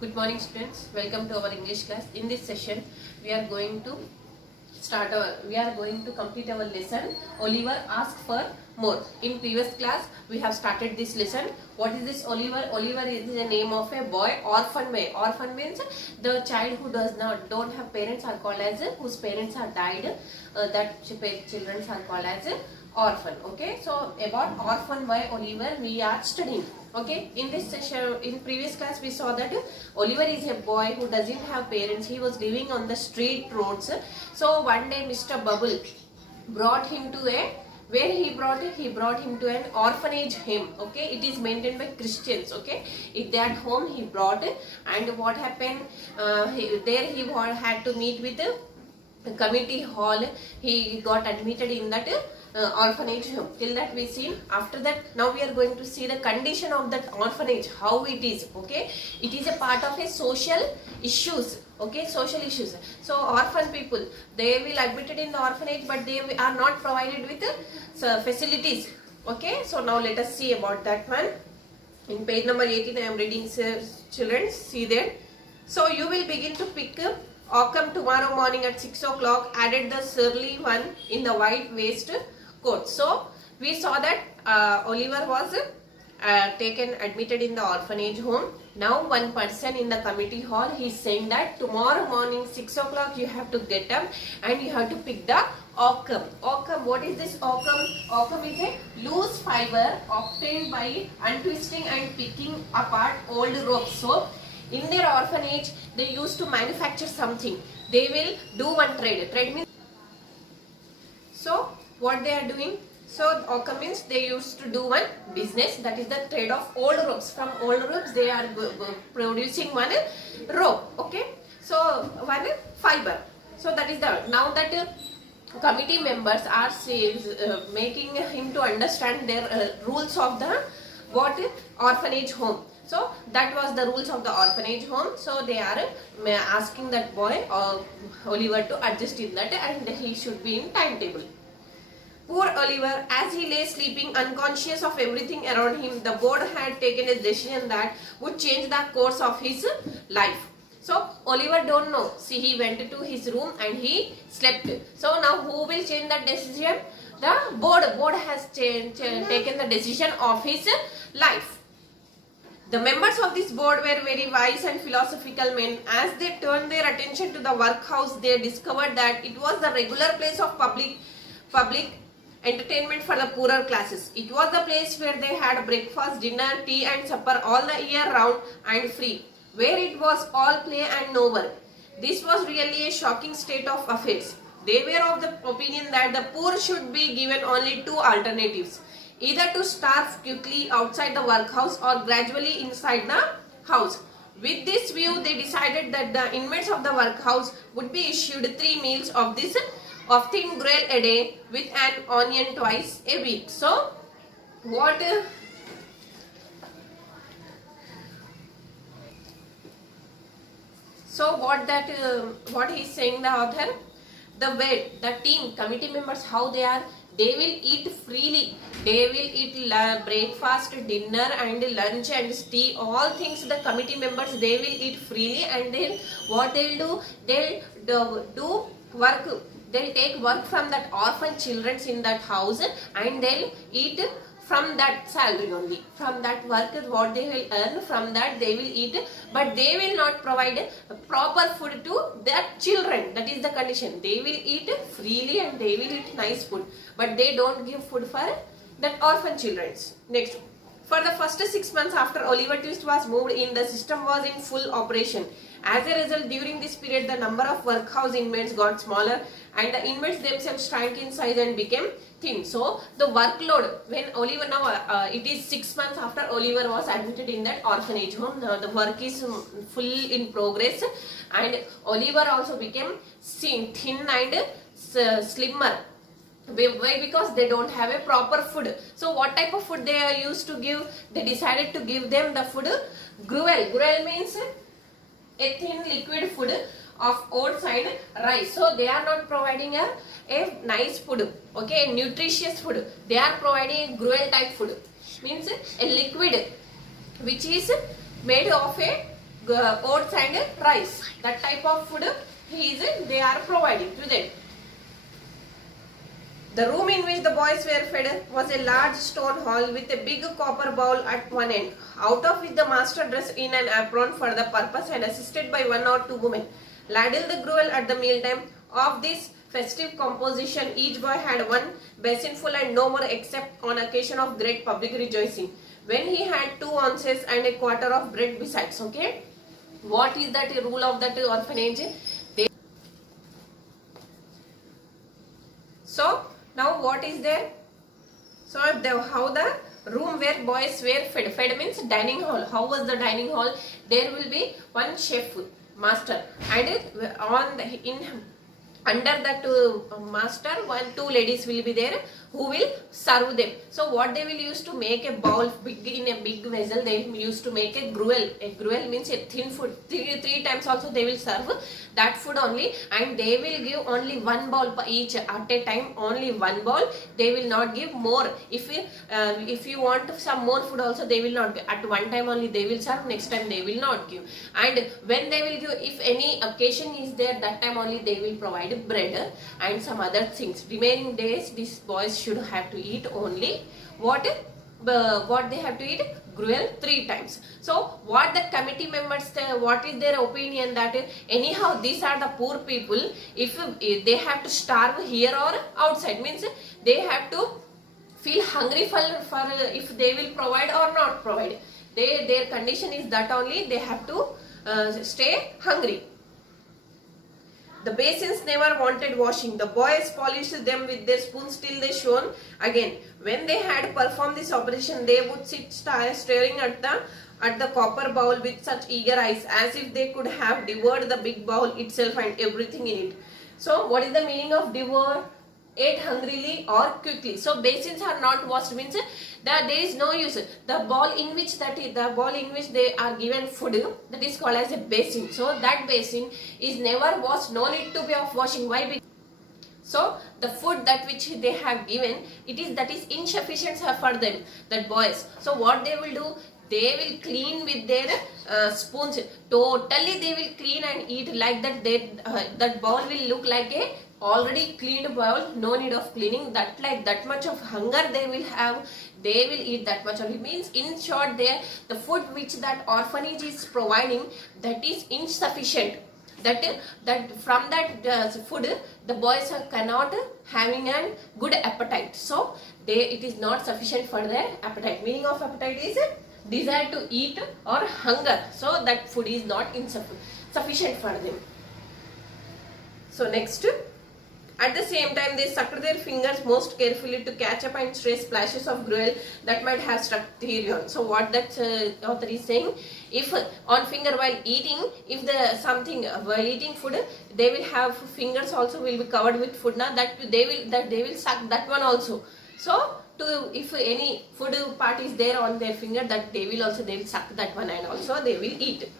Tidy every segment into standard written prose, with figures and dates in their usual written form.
Good morning students, welcome to our English class. In this session we are going to complete our lesson Oliver Ask for More. In previous class we have started this lesson. What is this Oliver? Oliver is the name of a boy. Orphan boy. Orphan means the child who don't have parents are called as whose parents are died. Children are called as orphan. Okay, so about orphan boy Oliver we are studying. Okay, in this session, in previous class we saw that Oliver is a boy who doesn't have parents. He was living on the street roads. So one day Mr. Bubble brought him to he brought him to an orphanage home. Okay, it is maintained by Christians. Okay, at that home he brought, and what happened, he had to meet with the committee hall. He got admitted in that orphanage home. Till that we see. After that, now we are going to see the condition of that orphanage, how it is. Okay, it is a part of a social issues. Okay, social issues. So orphan people, they will admitted in the orphanage, but they are not provided with facilities. Okay, so now let us see about that one. In page number 18 I am reading, children, see there. So you will begin to pick up Occam tomorrow morning at 6 o'clock, added the surly one in the white waist coat. So we saw that Oliver was admitted in the orphanage home. Now one person in the committee hall, he is saying that tomorrow morning 6 o'clock you have to get up and you have to pick the Occam. Occam, what is this Occam? Occam is a loose fiber obtained by untwisting and picking apart old ropes. So in their orphanage, they used to manufacture something. They will do one trade. Trade means, so what they are doing? So Occam means they used to do one business, that is the trade of old ropes. From old ropes they are producing one rope. Okay, so one fiber. So that is the, now that committee members are making him to understand their rules of the orphanage home. So that was the rules of the orphanage home. So they are asking that boy Oliver to adjust in that, and he should be in timetable. Poor Oliver, as he lay sleeping unconscious of everything around him, the board had taken a decision that would change the course of his life. So Oliver don't know. See, he went to his room and he slept. So now who will change that decision? The board. Board has taken the decision of his life. The members of this board were very wise and philosophical men. As they turned their attention to the workhouse, they discovered that it was the regular place of public entertainment for the poorer classes. It was the place where they had breakfast, dinner, tea and supper all the year round and free, where it was all play and no work. This was really a shocking state of affairs. They were of the opinion that the poor should be given only two alternatives: either to starve quickly outside the workhouse or gradually inside the house. With this view, they decided that the inmates of the workhouse would be issued 3 meals of thin gruel a day with an onion twice a week. So what he is saying, the author, the team, committee members, how they are, they will eat freely. They will eat breakfast, dinner and lunch and tea, all things the committee members, they will eat freely. And then what they will do, they'll do work. They'll take work from that orphan children in that house and they'll eat from that salary only. From that work, what they will earn, from that they will eat, but they will not provide proper food to their children. That is the condition. They will eat freely and they will eat nice food, but they don't give food for that orphan children. Next, for the first 6 months after Oliver Twist was moved in, the system was in full operation. As a result, during this period, the number of workhouse inmates got smaller and the inmates themselves shrank in size and became thin. So the workload, when Oliver, now it is 6 months after Oliver was admitted in that orphanage home, now the work is full in progress and Oliver also became thin and slimmer. Why? Because they don't have a proper food. So what type of food they are used to give? They decided to give them the food gruel. Gruel means a thin liquid food of oats and rice. So they are not providing a nice food, okay, a nutritious food. They are providing a gruel type food, means a liquid which is made of a oats and rice. That type of food they are providing to them. The room in which the boys were fed was a large stone hall with a big copper bowl at one end, out of which the master, dressed in an apron for the purpose and assisted by 1 or 2 women, ladled the gruel at the mealtime. Of this festive composition, each boy had 1 basinful and no more, except on occasion of great public rejoicing, when he had 2 ounces and a quarter of bread besides. Okay, what is that rule of that orphanage? So now what is there? So how the room where boys were fed. Fed means dining hall. How was the dining hall? There will be 1 chef, master, and under that master, 2 ladies will be there who will serve them. So what they will use to make a bowl in a big vessel, they used to make a gruel. A gruel means a thin food. 3 times also they will serve that food only, and they will give only 1 bowl per each at a time. Only 1 bowl. They will not give more. If you want some more food also, they will not give. At one time only they will serve. Next time they will not give. And when they will give, if any occasion is there, that time only they will provide bread and some other things. Remaining days, these boys should have to eat only what they have to eat? Gruel 3 times. So what the committee members, what is their opinion? That anyhow these are the poor people, if they have to starve here or outside, means they have to feel hungry for if they will provide or not provide. Their condition is that only they have to stay hungry. The basins never wanted washing. The boys polished them with their spoons till they shone again. When they had performed this operation, they would sit staring at the copper bowl with such eager eyes, as if they could have devoured the big bowl itself and everything in it. So what is the meaning of devour? Ate hungrily or quickly. So basins are not washed, means that there is no use. The bowl in which they are given food, that is called as a basin. So that basin is never washed. No need to be of washing. Why? So the food that which they have given, that is insufficient for them, that boys. So what they will do? They will clean with their spoons. Totally they will clean and eat like that. That bowl will look like a already cleaned bowl. No need of cleaning. That much of hunger they will have. They will eat that much only. Means in short, the food which that orphanage is providing, that is insufficient. That from that food the boys cannot having a good appetite. So it is not sufficient for their appetite. Meaning of appetite is desire to eat or hunger. So that food is not sufficient for them. So next, at the same time they sucked their fingers most carefully to catch up and stray splashes of gruel that might have struck Tyrion. So what that author is saying, if on finger while eating, while eating food, they will have fingers also will be covered with food. Now that they will suck that one also. So if any food part is there on their finger, that they will suck that one and also they will eat.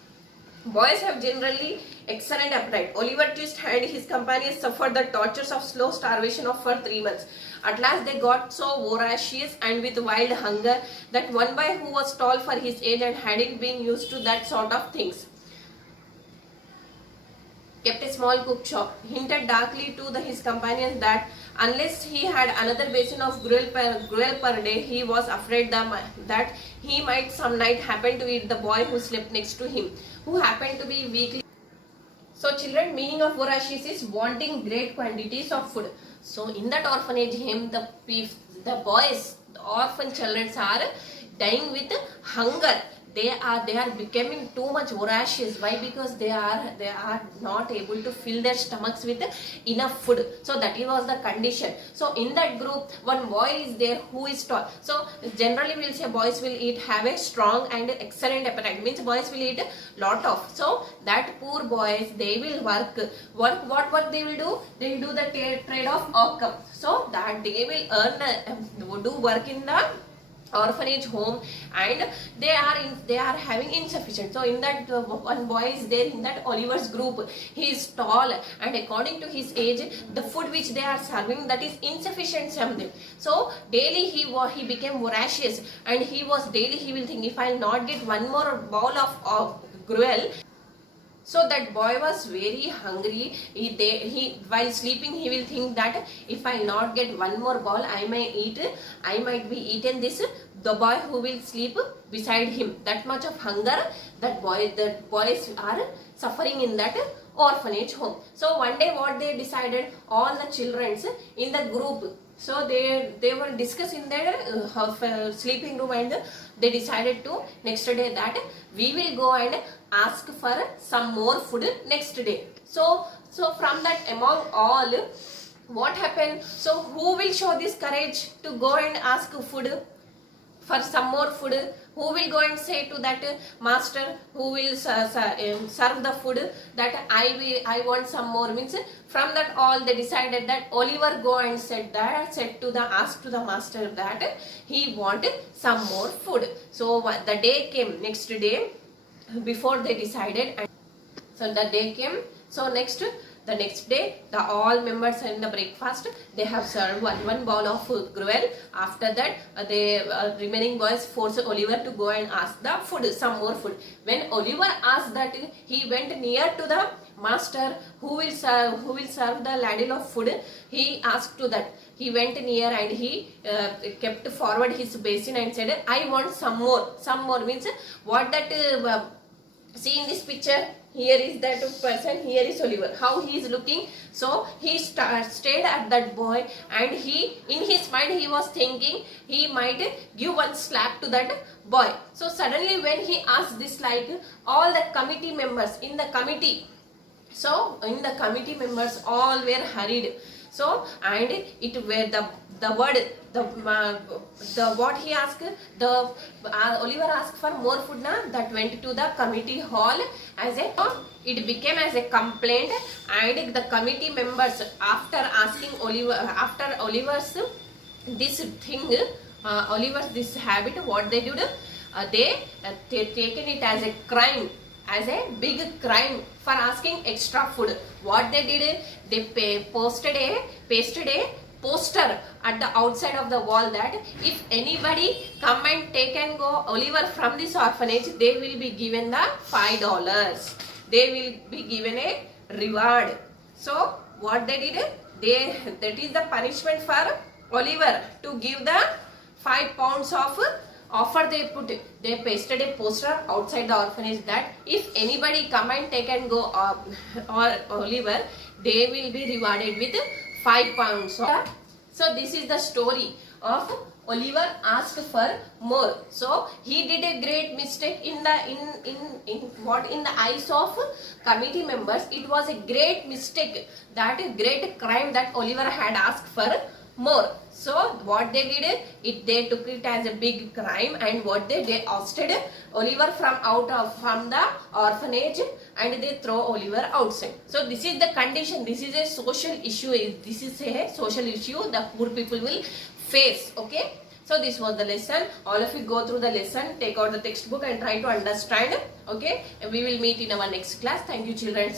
Boys have generally excellent appetite. Oliver Twist and his companions suffered the tortures of slow starvation for 3 months. At last they got so voracious and with wild hunger that one boy who was tall for his age and hadn't been used to that sort of things, kept a small cook shop, hinted darkly to his companions that unless he had another basin of gruel per day, he was afraid that he might some night happen to eat the boy who slept next to him, who happened to be weakly. So children, meaning of voracious is wanting great quantities of food. So in that orphanage home, the boys, the orphan children are dying with hunger. They are becoming too much voracious. Why? Because they are not able to fill their stomachs with enough food. So that was the condition. So in that group, one boy is there who is tall. So generally we will say boys will have a strong and excellent appetite. Means boys will eat lot of. So that poor boys, they will work. What work they will do? They will do the trade of occam. So that they will do work in the orphanage home, and they are having insufficient. So in that one boy is there in that Oliver's group. He is tall and according to his age, the food which they are serving, that is insufficient from them. So daily he became voracious, and he will think, if I will not get one more bowl of gruel. So that boy was very hungry. He while sleeping he will think that if I not get one more ball, I might be eaten this the boy who will sleep beside him. That much of hunger that boys are suffering in that orphanage home. So one day what they decided, all the children in the group, so they were discussing their sleeping room, and they decided to next day that we will go and ask for some more food next day. So from that among all, what happened? So who will show this courage to go and ask food for some more food? Who will go and say to that master who will serve the food that I want some more? Means from that all they decided that Oliver go and asked to the master that he wanted some more food. So the day came, next day, before they decided, and so the day came. So the next day, the all members in the breakfast, they have served one bowl of gruel. After that, the remaining boys forced Oliver to go and ask the food, some more food. When Oliver asked that, he went near to the master who will serve the ladle of food. He asked to that. He went near and he kept forward his basin and said, I want some more. Some more means what that see in this picture. Here is that person, here is Oliver, how he is looking. So he stayed at that boy, and in his mind he was thinking he might give one slap to that boy. So suddenly when he asked this, like all the committee members in the committee, members all were hurried. So and it were the word the what he asked, the Oliver asked for more food that went to the committee hall as it became as a complaint, and the committee members after asking Oliver's this thing, Oliver's this habit, what they did, they taken it as a crime, as a big crime for asking extra food. What they did, they pasted a poster at the outside of the wall that if anybody come and take and go Oliver from this orphanage, they will be given the $5. They will be given a reward. So what they did, that is the punishment for Oliver, to give the 5 pounds of offer. They pasted a poster outside the orphanage that if anybody come and take and go or Oliver, they will be rewarded with 5 pounds. So this is the story of Oliver asked for more. So he did a great mistake in the eyes of committee members. It was a great mistake, that a great crime that Oliver had asked for more. So what they did, they took it as a big crime, and what they ousted Oliver from the orphanage, and they throw Oliver outside. So this is the condition. This is a social issue. This is a social issue the poor people will face. Okay. So this was the lesson. All of you go through the lesson, take out the textbook and try to understand. Okay. And we will meet in our next class. Thank you, children.